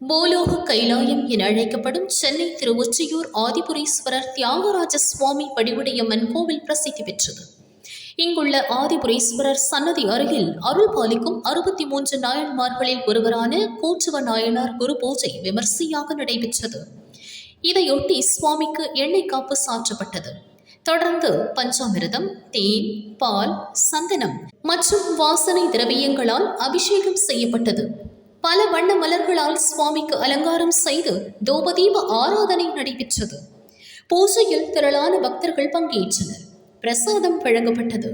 பூலோக கைலாயம் என அழைக்கப்படும் சென்னை திருவொற்றியூர் ஆதிபுரீஸ்வரர் தியாகராஜ சுவாமி வடிவுடையம்மன் கோவில் பிரசித்தி பெற்றது. இங்குள்ள ஆதிபுரீஸ்வரர் சன்னதி அருகில் அருள் பாலிக்கும் 63 நாயன்மார்களில் ஒருவரான கூற்றுவ நாயனார் குரு பூஜை விமர்சையாக நடைபெற்றது. இதையொட்டி சுவாமிக்கு எண்ணெய் காப்பு சாற்றப்பட்டது. தொடர்ந்து பஞ்சாமிர்தம், தேன், பால், சந்தனம் மற்றும் வாசனை திரவியங்களால் அபிஷேகம் செய்யப்பட்டது. பல வண்ண மலர்களால் சுவாமிக்கு அலங்காரம் செய்து தூபதீப ஆராதனை நடைபெற்றது. பூஜையில் திரளான பக்தர்கள் பங்கேற்றனர். பிரசாதம் வழங்கப்பட்டது.